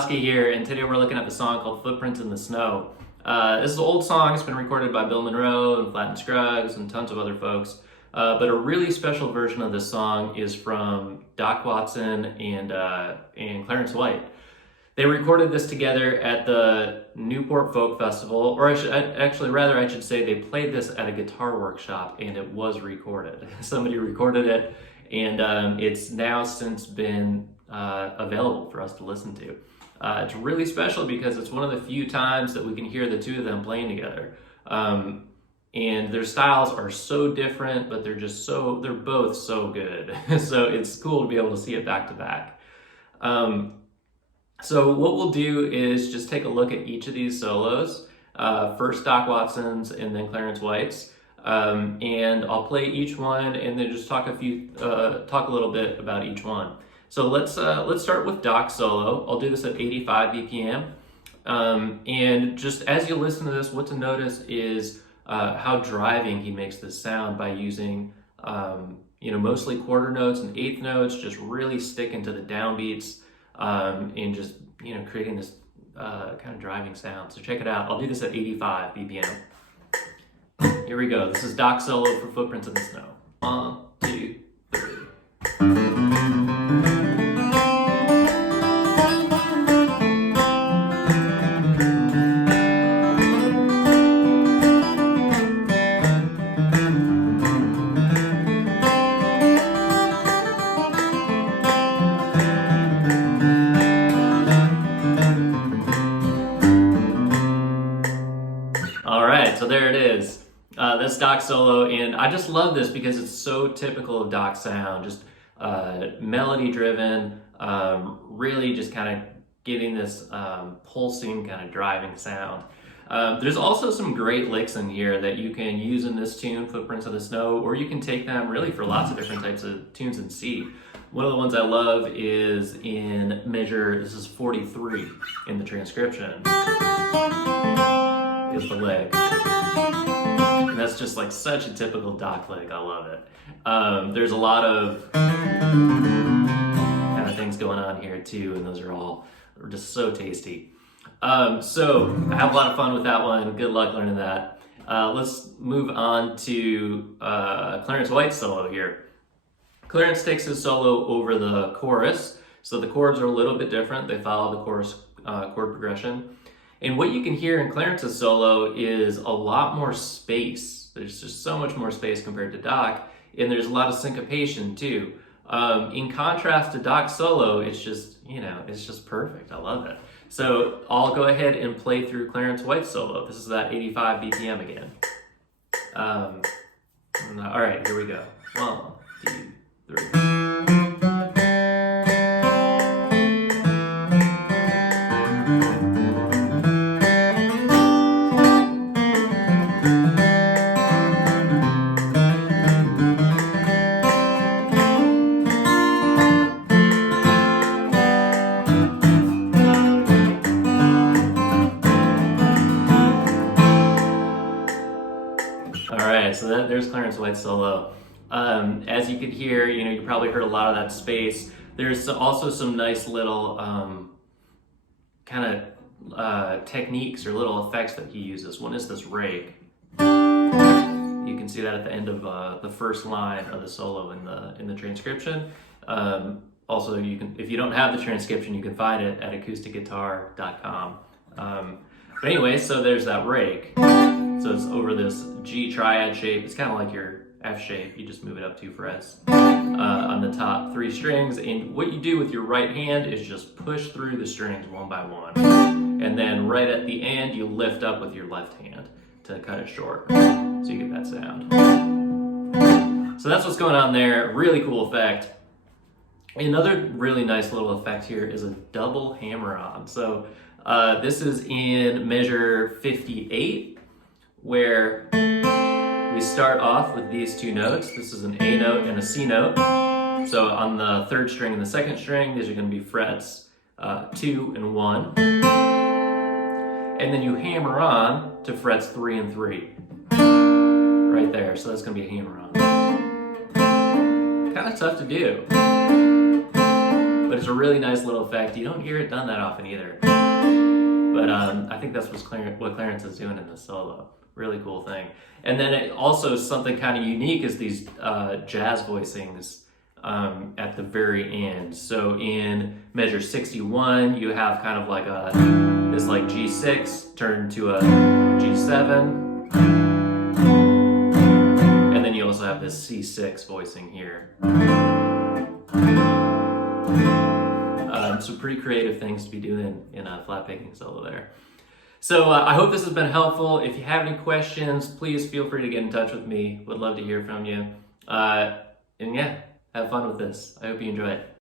Oski here, and today we're looking at the song called Footprints in the Snow. This is an old song. It's been recorded by Bill Monroe and Flat and Scruggs and tons of other folks. But a really special version of this song is from Doc Watson and Clarence White. They recorded this together at the Newport Folk Festival, or I should say they played this at a guitar workshop, and it was recorded. Somebody recorded it, and it's now since been available for us to listen to. It's really special because it's one of the few times that we can hear the two of them playing together. And their styles are so different, but they're both so good. So it's cool to be able to see it back to back. So what we'll do is just take a look at each of these solos. First Doc Watson's and then Clarence White's. And I'll play each one and then just talk a little bit about each one. So let's start with Doc's solo. I'll do this at 85 BPM. And just as you listen to this, what to notice is how driving he makes this sound by using mostly quarter notes and eighth notes, just really sticking to the downbeats, and just creating this kind of driving sound. So check it out. I'll do this at 85 BPM. Here we go. This is Doc's solo for Footprints in the Snow. 1, 2, 3. So there it is. That's Doc's solo, and I just love this because it's so typical of Doc's sound, just melody driven, really just kind of getting this pulsing kind of driving sound. There's also some great licks in here that you can use in this tune, Footprints in the Snow, or you can take them really for lots of different types of tunes in C. One of the ones I love is in measure, this is 43 in the transcription, is the lick. And that's just like such a typical Doc lick. I love it. There's a lot of kind of things going on here too, and those are just so tasty. So I have a lot of fun with that one. Good luck learning that. Let's move on to Clarence White's solo here. Clarence takes his solo over the chorus, so the chords are a little bit different. They follow the chorus chord progression. And what you can hear in Clarence's solo is a lot more space. There's just so much more space compared to Doc, and there's a lot of syncopation too. In contrast to Doc's solo, it's just perfect. I love it. So I'll go ahead and play through Clarence White's solo. This is at 85 BPM again. All right, here we go. 1, 2, 3. So there's Clarence White's solo. As you could hear, you probably heard a lot of that space. There's also some nice little kind of techniques or little effects that he uses. One is this rake. You can see that at the end of the first line of the solo in the transcription. Also, you can, if you don't have the transcription, you can find it at acousticguitar.com. But anyway, so there's that rake. So it's over this G triad shape. It's kind of like your F shape. You just move it up 2 frets on the top 3 strings. And what you do with your right hand is just push through the strings one by one. And then right at the end, you lift up with your left hand to cut it short. So you get that sound. So that's what's going on there. Really cool effect. Another really nice little effect here is a double hammer-on. So this is in measure 58. Where we start off with these 2 notes. This is an A note and a C note. So on the 3rd string and the 2nd string, these are going to be frets 2 and 1. And then you hammer on to frets 3 and 3. Right there. So that's going to be a hammer on. Kind of tough to do. but it's a really nice little effect. You don't hear it done that often either. But I think that's what Clarence is doing in this solo. Really cool thing. And then it also something kind of unique is these jazz voicings at the very end. So in measure 61, you have kind of like this like G6 turned to a G7. And then you also have this C6 voicing here. So pretty creative things to be doing in a flat picking solo there. So I hope this has been helpful. If you have any questions, please feel free to get in touch with me. Would love to hear from you. And yeah, have fun with this. I hope you enjoy it.